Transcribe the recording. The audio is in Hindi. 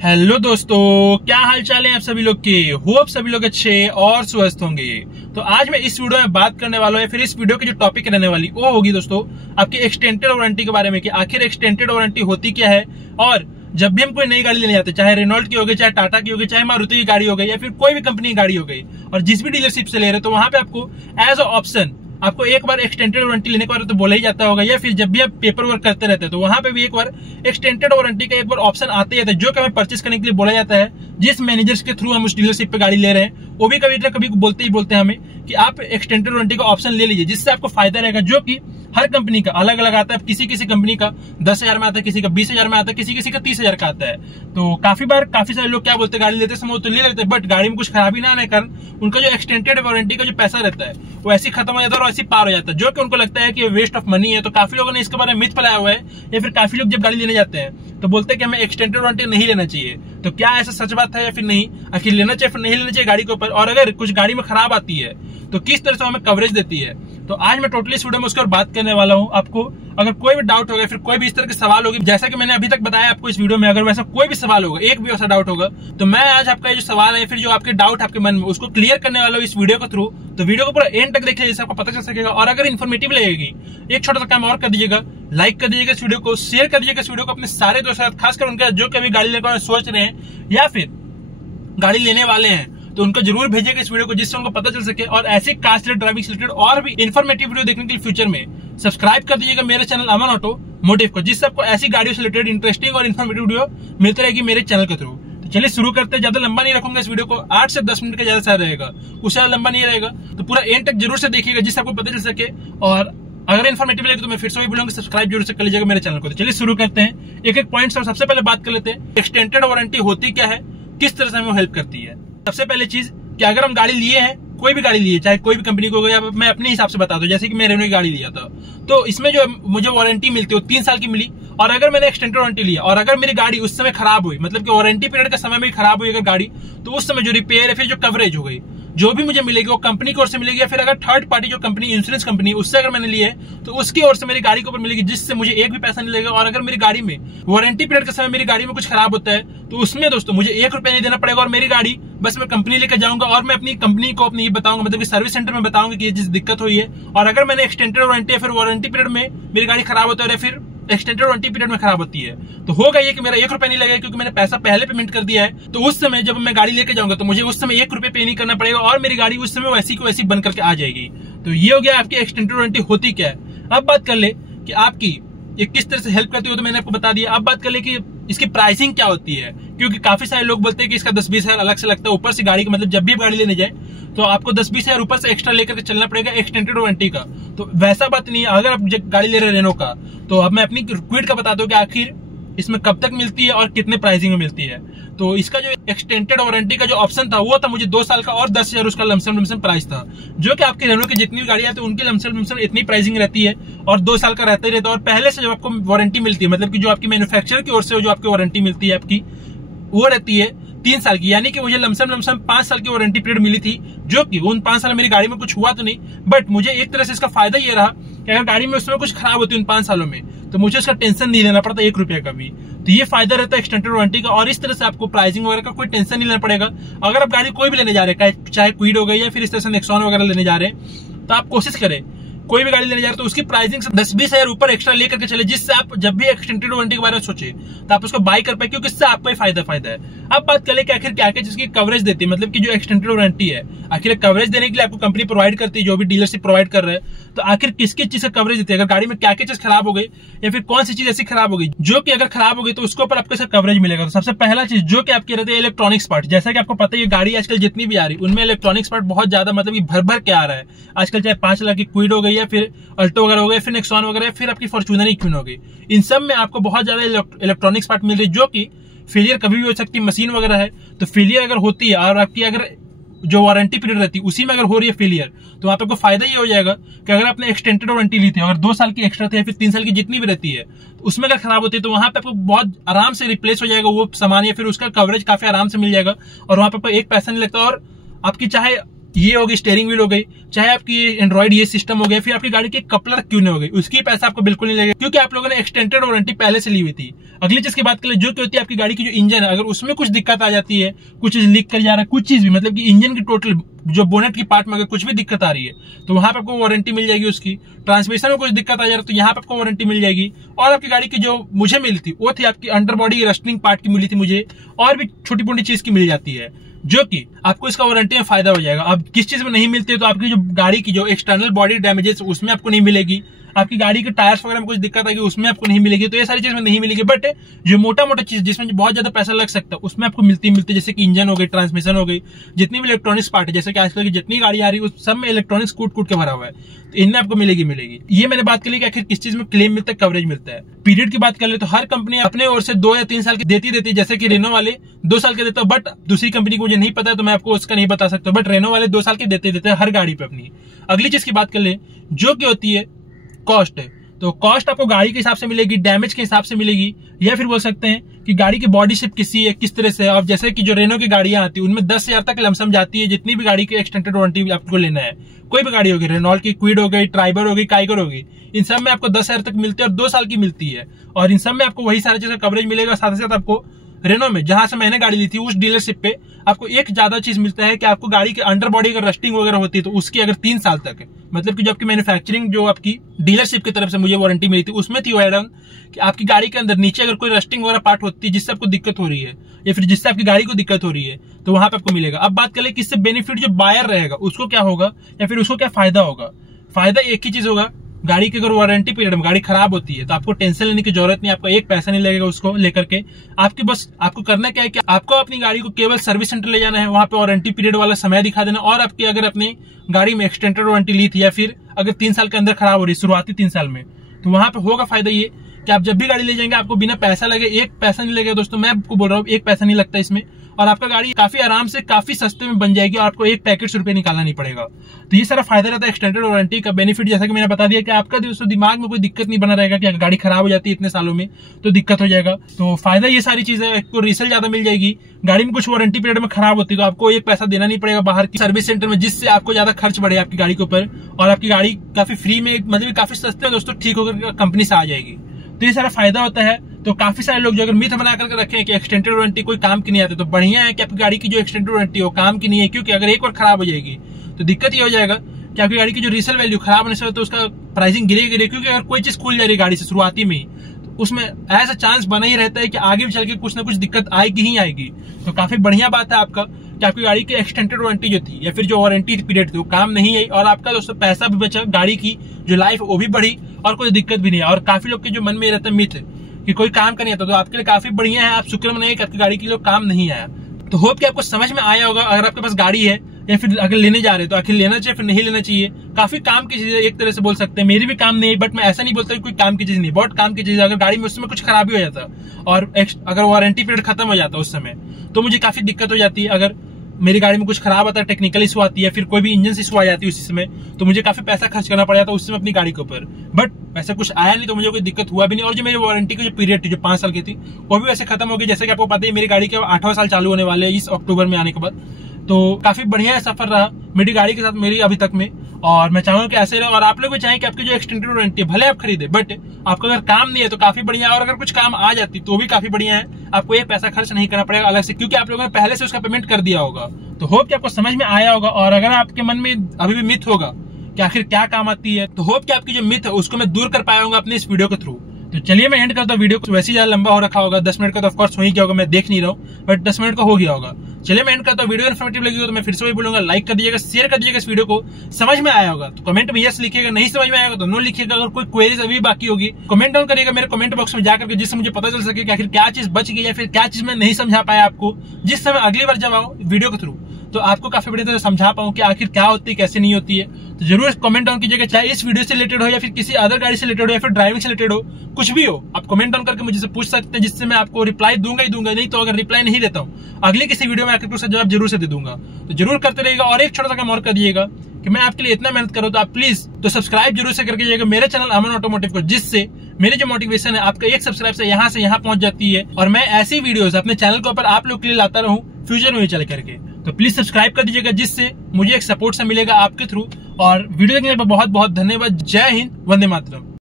हेलो दोस्तों, क्या हाल चाल है आप सभी लोग के। होप सभी लोग अच्छे और स्वस्थ होंगे। तो आज मैं इस वीडियो में बात करने वाला हूँ, फिर इस वीडियो की जो टॉपिक रहने वाली वो होगी दोस्तों आपकी एक्सटेंडेड वारंटी के बारे में कि आखिर एक्सटेंडेड वारंटी होती क्या है। और जब भी हम कोई नई गाड़ी लेने जाते हैं, चाहे रेनॉल्ट की हो गई, चाहे टाटा की हो गई, चाहे मारुति की गाड़ी हो गई या फिर कोई भी कंपनी की गाड़ी हो गई, और जिस भी डीलरशिप से ले रहे हैं तो वहां पे आपको एज अ ऑप्शन आपको एक बार एक्सटेंडेड वारंटी लेने के बाद तो बोला ही जाता होगा, या फिर जब भी आप पेपर वर्क करते रहते हैं तो वहां पे भी एक बार एक्सटेंडेड वारंटी का एक बार ऑप्शन आते ही आता है, जो कि हमें परचेस करने के लिए बोला जाता है। जिस मैनेजर्स के थ्रू हम उस डीलरशिप पे गाड़ी ले रहे हैं वो भी कभी ना कभी बोलते हैं हमें कि आप एक्सटेंडेड वारंटी का ऑप्शन ले लीजिए, जिससे आपको फायदा रहेगा, जो कि हर कंपनी का अलग अलग आता है। किसी किसी कंपनी का 10,000 में आता है, किसी का 20,000 में आता है, किसी का 30,000 का आता है। तो काफी सारे लोग क्या बोलते हैं, गाड़ी लेते समय तो ले लेते हैं, बट गाड़ी में कुछ खराबी ना आने के कारण उनका जो एक्सटेंडेड वारंटी का जो पैसा रहता है वो ऐसे खत्म हो जाता है और ऐसे पार हो जाता है, जो कि उनको लगता है कि वेस्ट ऑफ मनी है। तो काफी लोगों ने इसके बारे में मिथ फैलाया हुआ है, या फिर काफी लोग जब गाड़ी लेने जाते हैं तो बोलते हैं कि हमें एक्सटेंडेड वारंटी नहीं लेना चाहिए। तो क्या ऐसा सच बात है या फिर नहीं, आखिर लेना चाहिए फिर नहीं लेना चाहिए गाड़ी के ऊपर, और अगर कुछ गाड़ी में खराब आती है तो किस तरह से हमें कवरेज देती है। तो आज मैं टोटली इस वीडियो में उसके बात करने वाला हूं। आपको अगर कोई भी डाउट होगा, फिर कोई भी इस तरह के सवाल होगी, जैसा कि मैंने अभी तक बताया आपको इस वीडियो में, अगर वैसा कोई भी सवाल होगा, एक भी ऐसा डाउट होगा, तो मैं आज आपका ये जो सवाल है, फिर जो आपके डाउट आपके मन में, उसको क्लियर करने वाला हूँ इस वीडियो के थ्रू। तो वीडियो को पूरा एंड तक देखिए, जिससे आपको पता चल सकेगा। और अगर इन्फॉर्मेटिव लगेगी, एक छोटा सा काम और कर दीजिएगा, लाइक कर दीजिएगा इस वीडियो को, शेयर कर दीजिएगा इस वीडियो को अपने सारे दोस्तों के साथ, खासकर उनके जो कभी गाड़ी लेने का सोच रहे हैं या फिर गाड़ी लेने वाले हैं, तो उनको जरूर भेजिएगा इस वीडियो को, जिससे उनको पता चल सके। और ऐसे कार से ड्राइविंग से रिलेटेड और भी इन्फॉर्मेटिव वीडियो देखने के लिए फ्यूचर में सब्सक्राइब कर दीजिएगा मेरे चैनल अमन ऑटो मोटिव को, जिससे आपको ऐसी गाड़ियों से रिलेटेड इंटरेस्टिंग और इन्फॉर्मेटिव वीडियो मिलती रहेगी मेरे चैनल के थ्रू। तो चलिए शुरू करते हैं। ज्यादा लंबा नहीं रखूंगा इस वीडियो को, 8 से 10 मिनट का ज्यादा शायद रहेगा, उससे ज्यादा लंबा नहीं रहेगा। तो पूरा एंड तक जरूर से देखिएगा, जिससे आपको पता चल सके। और अगर इन्फॉर्मेटिव लगे तो मैं फिर से वही बोलूंगा, सब्सक्राइब जरूर से कर लीजिएगा मेरे चैनल को। तो चलिए शुरू करते हैं एक एक पॉइंट से। सबसे पहले बात कर लेते हैं एक्सटेंडेड वारंटी होती क्या है, किस तरह से हमें हेल्प करती है। सबसे पहले चीज कि अगर हम गाड़ी लिए हैं, कोई भी गाड़ी लिए, चाहे कोई भी कंपनी को, या मैं अपने हिसाब से बता दूं, जैसे कि मैं रेनो की गाड़ी लिया था, तो इसमें जो मुझे वारंटी मिलती है वो 3 साल की मिली। और अगर मैंने एक्सटेंडेड वारंटी लिया और अगर मेरी गाड़ी उस समय खराब हुई, मतलब कि वारंटी पीरियड के समय में खराब हुई अगर गाड़ी, तो उस समय जो रिपेयर है, फिर जो कवरेज हो गई, जो भी मुझे मिलेगी वो कंपनी की ओर से मिलेगी, या फिर अगर थर्ड पार्टी जो कंपनी, इंश्योरेंस कंपनी, उससे अगर मैंने लिए तो उसकी ओर से मेरी गाड़ी के ऊपर मिलेगी, जिससे मुझे एक भी पैसा नहीं लगेगा। और अगर मेरी गाड़ी में वारंटी पीरियड के समय मेरी गाड़ी में कुछ खराब होता है तो उसमें दोस्तों मुझे 1 रुपया नहीं देना पड़ेगा, और मेरी गाड़ी बस मैं कंपनी लेकर जाऊंगा और मैं अपनी कंपनी को अपनी ये बताऊंगा, मतलब कि सर्विस सेंटर में बताऊंगा कि ये चीज दिक्कत हुई है। और अगर मैंने एक्सटेंडेड वारंटी या फिर वारंटी पीरियड में मेरी गाड़ी खराब होता है, या फिर एक्सटेंडेड वारंटी पीरियड में खराब होती है, तो होगा ये कि मेरा 1 रुपया नहीं लगेगा, क्योंकि मैंने पैसा पहले पेमेंट कर दिया है। तो उस समय जब मैं गाड़ी लेके जाऊंगा तो मुझे उस समय 1 रुपया पे नहीं करना पड़ेगा, और मेरी गाड़ी उस समय वैसी को वैसी बन करके आ जाएगी। तो ये हो गया आपकी एक्सटेंडेड वारंटी होती क्या है। अब बात कर ले कि आपकी ये किस तरह से हेल्प करती हो, तो मैंने आपको बता दिया। अब बात कर ले कि इसकी प्राइसिंग क्या होती है, क्योंकि काफी सारे लोग बोलते हैं कि इसका 10-20 हजार अलग से लगता है ऊपर से गाड़ी का, मतलब जब भी गाड़ी लेने जाए तो आपको 10-20 हजार ऊपर से एक्स्ट्रा लेकर के चलना पड़ेगा एक्सटेंडेड वारंटी का। तो वैसा बात नहीं है। अगर आप गाड़ी ले रहे हैं रेनो का, तो अब मैं अपनी क्विड का बता दूं कि आखिर इसमें कब तक मिलती है और कितने प्राइसिंग में मिलती है। तो इसका जो एक्सटेंडेड वारंटी का जो ऑप्शन था वो था मुझे 2 साल का और 10,000 उसका लमसम प्राइस था, जो कि आपकी रेनो की जितनी भी गाड़ियां आती है उनकी लमसम इतनी प्राइसिंग रहती है, और 2 साल का रहता ही रहता है। और पहले से जब आपको वारंटी मिलती है, मतलब कि जो आपकी मैन्युफैक्चरर की ओर से जो आपकी वारंटी मिलती है आपकी, वो रहती है 3 साल की, यानी कि मुझे लमसम 5 साल की वारंटी पीरियड मिली थी, जो कि उन 5 साल मेरी गाड़ी में कुछ हुआ तो नहीं, बट मुझे एक तरह से इसका फायदा ये रहा कि अगर गाड़ी में उसमें कुछ खराब होती है उन 5 सालों में, तो मुझे उसका टेंशन नहीं लेना पड़ता 1 रुपया का भी। तो ये फायदा रहता है एक्सटेंडेड वारंटी का, और इस तरह से आपको प्राइसिंग वगैरह का कोई टेंशन नहीं लेना पड़ेगा। अगर आप गाड़ी कोई भी लेने जा रहे हैं, चाहे क्विड हो गई या फिर इस तरह से नेक्सॉन वगैरह लेने जा रहे हैं, तो आप कोशिश करें कोई भी गाड़ी लेने जा रहे हैं तो उसकी प्राइसिंग से 10-20 हजार ऊपर एक्स्ट्रा लेकर के चले, जिससे आप जब भी एक्सटेंडेड वारंटी के बारे में सोचे तो आप उसको बाय कर पाए, क्योंकि इससे आपको ही फायदा है। अब बात करें कि आखिर क्या क्या जिसकी कवरेज देती है, मतलब कि जो एक्सटेंडेड वारंटी है, आखिर कवरेज देने के लिए आपको कंपनी प्रोवाइड करती है, जो भी डीलरशिप प्रोवाइड कर रहे हैं, तो आखिर किस किस चीज का कवरेज देती है, अगर गाड़ी में क्या क्या चीज खराब हो गई, या फिर कौन सी चीज ऐसी खराब हो गई जो कि अगर खराब हो गई तो उसके ऊपर आपको इसका कवरेज मिलेगा। तो सबसे पहला चीज जो कि आपकी रहती है इलेक्ट्रॉनिक्स पार्ट। जैसा कि आपको पता है गाड़ी आजकल जितनी भी आ रही है उनमें इलेक्ट्रॉनिक्स पार्ट बहुत ज्यादा, मतलब कि भर के आ रहा है आजकल, चाहे 5 लाख की क्विड हो गई, या फिर अल्टो वगैरह हो गए, फिर नेक्सॉन वगैरह, फिर आपकी फॉर्च्यूनर ही क्यों हो गई, इन सब में आपको बहुत ज्यादा इलेक्ट्रॉनिक्स पार्ट मिल रही है, जो कि फेलियर कभी भी हो सकती है। मशीन वगैरह है तो फेलियर अगर होती है, और आपकी अगर जो वारंटी पीरियड रहती है उसी में अगर हो रही है फेलियर, तो वहां पे आपको फायदा ये हो जाएगा कि अगर आपने एक्सटेंडेड वारंटी ली थी, अगर 2 साल की एक्स्ट्रा थी या फिर 3 साल की जितनी भी रहती है, तो उसमें अगर खराब होती है तो वहां पे आपको बहुत आराम से रिप्लेस हो जाएगा वो सामान, या फिर उसका कवरेज काफी आराम से मिल जाएगा, और वहां पे आपको एक पैसा नहीं लगता। और आपकी चाहे ये होगी स्टीयरिंग व्हील हो गई, चाहे आपकी एंड्रॉइड ये सिस्टम हो गया, फिर आपकी गाड़ी की कपलर क्यों नहीं हो गई, उसकी पैसा आपको बिल्कुल नहीं लगेगा, क्योंकि आप लोगों ने एक्सटेंडेड वारंटी पहले से ली हुई थी। अगली चीज की बात करें जो कि होती है आपकी गाड़ी की जो इंजन है, अगर उसमें कुछ दिक्कत आ जाती है, कुछ चीज लीक कर जा रहा है, कुछ चीज भी मतलब कि इंजन की टोटल जो बोनेट की पार्ट में अगर कुछ भी दिक्कत आ रही है तो वहां पर आपको वारंटी मिल जाएगी उसकी। ट्रांसमिशन में कुछ दिक्कत आ जा रहा है तो यहाँ पर आपको वारंटी मिल जाएगी। और आपकी गाड़ी की जो मुझे मिली थी वो थी आपकी अंडर बॉडी रस्टिंग पार्ट की मिली थी मुझे, और भी छोटी मोटी चीज की मिल जाती है जो कि आपको इसका वारंटी में फायदा हो जाएगा। अब किस चीज में नहीं मिलती है तो आपकी जो गाड़ी की जो एक्सटर्नल बॉडी डैमेजेस उसमें आपको नहीं मिलेगी, आपकी गाड़ी के टायर्स वगैरह में कुछ दिक्कत आएगी उसमें आपको नहीं मिलेगी, तो ये सारी चीज में नहीं मिलेगी। बट जो मोटा मोटा चीज जिसमें बहुत ज्यादा पैसा लग सकता है उसमें आपको मिलती जैसे कि इंजन हो गई, ट्रांसमिशन हो गई, जितनी भी इलेक्ट्रॉनिक्स पार्ट है, जैसे कि आजकल की जितनी गाड़ी आ रही है उस सब में इलेक्ट्रॉनिक्स कूट के भरा हुआ है, तो इनमें आपको मिलेगी। ये मैंने बात कर ली कि आखिर किस चीज में क्लेम मिलता है, कवरेज मिलता है। पीरियड की बात कर ले तो हर कंपनी अपने ओर से 2 या 3 साल की देती है, जैसे कि रेनो वाले 2 साल के देते हैं, बट दूसरी कंपनी को मुझे नहीं पता है तो मैं आपको उसका नहीं बता सकता, बट रेनो वाले 2 साल के देते हैं हर गाड़ी पे अपनी। अगली चीज की बात कर ले जो कि होती है कॉस्ट, तो कॉस्ट आपको गाड़ी के हिसाब से मिलेगी, डैमेज के हिसाब से मिलेगी, या फिर बोल सकते हैं कि गाड़ी की बॉडी शेप किस तरह से है। अब जैसे कि जो रेनो की गाड़ियां आती है उनमें 10,000 तक लमसम जाती है, जितनी भी गाड़ी की एक्सटेंडेड वारंटी आपको लेना है। कोई भी गाड़ी होगी, रेनॉल्ट की क्विड हो गई, ट्राइबर हो गई, काइगर हो गई, इन सब में आपको 10,000 तक मिलती है और 2 साल की मिलती है, और इन सब में आपको वही सारी चीज का कवरेज मिलेगा। साथ ही साथ आपको रेनो में जहां से मैंने गाड़ी ली थी उस डीलरशिप पे आपको एक ज्यादा चीज मिलता है कि आपको गाड़ी के अंडर बॉडी अगर रस्टिंग वगैरह होती है तो उसकी अगर 3 साल तक, मतलब कि जो आपकी मैन्युफैक्चरिंग जो आपकी डीलरशिप की तरफ से मुझे वारंटी मिली थी उसमें थी वो एड ऑन कि आपकी गाड़ी के अंदर नीचे अगर कोई रस्टिंग वगैरह पार्ट होती है जिससे आपको दिक्कत हो रही है या फिर जिससे आपकी गाड़ी को दिक्कत हो रही है तो वहां पे आपको मिलेगा। अब बात करें कि इससे बेनिफिट जो बायर रहेगा उसको क्या होगा या फिर उसको क्या फायदा होगा। फायदा एक ही चीज होगा, गाड़ी की अगर वारंटी पीरियड में गाड़ी खराब होती है तो आपको टेंशन लेने की जरूरत नहीं, आपको एक पैसा नहीं लगेगा उसको लेकर के। आपको करना क्या है कि आपको अपनी गाड़ी को केवल सर्विस सेंटर ले जाना है, वहां पे वारंटी पीरियड वाला समय दिखा देना, और आपकी अगर अपनी गाड़ी में एक्सटेंडेड वारंटी ली थी या फिर अगर 3 साल के अंदर खराब हो रही है शुरुआती 3 साल में, तो वहां पे होगा फायदा ये कि आप जब भी गाड़ी ले जाएंगे आपको बिना पैसा लगे, एक पैसा नहीं लगेगा दोस्तों, मैं आपको बोल रहा हूँ एक पैसा नहीं लगता इसमें, और आपका गाड़ी काफी आराम से काफी सस्ते में बन जाएगी और आपको एक पैकेट ₹100 निकालना नहीं पड़ेगा। तो ये सारा फायदा रहता है एक्सटेंडेड वारंटी का। बेनिफिट जैसा कि मैंने बता दिया कि आपका दोस्तों दिमाग में कोई दिक्कत नहीं बना रहेगा कि अगर गाड़ी खराब हो जाती है इतने सालों में तो दिक्कत हो जाएगा। तो फायदा ये सारी चीज है, आपको रीसेल ज्यादा मिल जाएगी, गाड़ी में कुछ वारंटी पीरियड में खराब होती है तो आपको एक पैसा देना नहीं पड़ेगा बाहर की सर्विस सेंटर में, जिससे आपको ज्यादा खर्च बढ़े आपकी गाड़ी के ऊपर, और आपकी गाड़ी काफी फ्री में मतलब काफी सस्ते में दोस्तों ठीक होकर कंपनी से आ जाएगी। तो ये सारा फायदा होता है। तो काफी सारे लोग जो अगर मिथ बना करके रखे हैं कि एक्सटेंडेड वारंटी कोई काम की नहीं आती, तो बढ़िया है कि आपकी गाड़ी की जो एक्सटेंडेड वारंटी है वो काम की नहीं है, क्योंकि अगर एक बार खराब हो जाएगी तो दिक्कत ये हो जाएगा कि आपकी गाड़ी की जो रीसेल वैल्यू खराब होने से तो उसका प्राइसिंग गिरेगी, क्योंकि अगर कोई चीज खुल जा रही है गाड़ी से शुरुआती में तो उसमें ऐसा चांस बना ही रहता है कि आगे भी चल के कुछ ना कुछ दिक्कत आएगी ही आएगी। तो काफी बढ़िया बात है आपका कि आपकी गाड़ी की एक्सटेंडेड वारंटी जो थी या फिर जो वारंटी पीरियड थी वो काम नहीं आई, और आपका दोस्तों पैसा भी बचा, गाड़ी की जो लाइफ वो भी बढ़ी और कोई दिक्कत भी नहीं है। और काफी लोग के जो मन में रहता है मिथ कि कोई काम का नहीं आता, तो आपके लिए काफी बढ़िया है, आप शुक्र मनाइए कि आपकी गाड़ी के लिए काम नहीं आया। तो होप कि आपको समझ में आया होगा। अगर आपके पास गाड़ी है या फिर अगर लेने जा रहे तो आखिर लेना चाहिए फिर नहीं लेना चाहिए, काफी काम की चीज है एक तरह से बोल सकते हैं। मेरी भी काम नहीं है, बट मैं ऐसा नहीं बोलता कि कोई काम की चीज नहीं, बहुत काम की चीज है। अगर गाड़ी में उस समय कुछ खराबी हो जाता और अगर वारंटी पीरियड खत्म हो जाता उस समय तो मुझे काफी दिक्कत हो जाती है। अगर मेरी गाड़ी में कुछ खराब आता है, टेक्निकल इशू आती है, फिर कोई भी इंजन इशू आ जाती है उसी समय, तो मुझे काफी पैसा खर्च करना पड़ जाता है उस समय अपनी गाड़ी के ऊपर। बट वैसे कुछ आया नहीं तो मुझे कोई दिक्कत हुआ भी नहीं। और जो मेरी वारंटी की जो पीरियड थी जो 5 साल की थी वो भी वैसे खत्म हो गई। जैसे कि आपको पता है मेरी गाड़ी के 8वां साल चालू होने वाले है इस अक्टूबर में आने के बाद, तो काफी बढ़िया सफर रहा मेरी गाड़ी के साथ मेरी अभी तक में, और मैं चाहूंगा कि ऐसे रहे। और आप लोग भी चाहें कि आपकी जो एक्सटेंडेड वारंटी भले आप खरीदे, बट आपका अगर काम नहीं है तो काफी बढ़िया है, और अगर कुछ काम आ जाती तो भी काफी बढ़िया है, आपको एक पैसा खर्च नहीं करना पड़ेगा अलग से, क्योंकि आप लोगों ने पहले से उसका पेमेंट कर दिया होगा। तो होप कि आपको समझ में आया होगा। और अगर आपके मन में अभी भी मिथ होगा कि आखिर क्या काम आती है, तो होप कि आपकी जो मिथ है उसको मैं दूर कर पाया हूँ अपने इस वीडियो के थ्रू। तो चलिए मैं एंड करता हूँ वीडियो को, वैसे ही ज्यादा लंबा हो रखा होगा, 10 मिनट का तो ऑफकोर्स हो ही गया होगा, मैं देख नहीं रहा हूँ, बट 10 मिनट का हो गया होगा। चलिए मैं एंड करता हूँ। वीडियो इन्फॉर्मेटिव लगी हो तो मैं फिर से वही बोलूंगा, लाइक कर दीजिएगा, शेयर कर दीजिएगा इस वीडियो को। समझ में आया होगा तो कमेंट में यस लिखिएगा, नहीं समझ में आएगा तो नो लिखिएगा। अगर कोई क्वेरीज अभी बाकी होगी कमेंट डाउन करिएगा मेरे कमेंट बॉक्स में जाकर के, जिससे मुझे पता चल सके कि आखिर क्या चीज बच गई या फिर क्या चीज मैं नहीं समझा पाया आपको, जिस समय अगली बार जब आओ वीडियो के थ्रू तो आपको काफी बढ़िया तरह समझा पाऊं कि आखिर क्या होती है कैसे नहीं होती है। तो जरूर कमेंट डाउन कीजिएगा, चाहे इस वीडियो से रिलेटेड हो या फिर किसी अदर गाड़ी से रिलेटेड हो या फिर ड्राइविंग से रिलेटेड हो, कुछ भी हो आप कमेंट डाउन करके मुझे पूछ सकते हैं, जिससे मैं आपको रिप्लाई दूंगा ही दूंगा। नहीं तो अगर रिप्लाई नहीं देता हूँ अगली किसी वीडियो में आकर उसका जवाब जरूर से दे दूंगा। तो जरूर करते रहेगा। और एक छोटा सा काम और कर दिएगा कि मैं आपके लिए इतना मेहनत करूँ तो आप प्लीज तो सब्सक्राइब जरूर से करके जाइएगा मेरे चैनल अमन ऑटोमोटिव को, जिससे मेरी जो मोटिवेशन है आपका एक सब्सक्राइब से यहाँ पहुंच जाती है, और मैं ऐसी वीडियोस अपने चैनल के ऊपर आप लोग के लिए लाता रहूं फ्यूचर में भी चल करके। तो प्लीज सब्सक्राइब कर दीजिएगा, जिससे मुझे एक सपोर्ट सा मिलेगा आपके थ्रू। और वीडियो देखने के लिए बहुत बहुत धन्यवाद। जय हिंद, वंदे मातरम।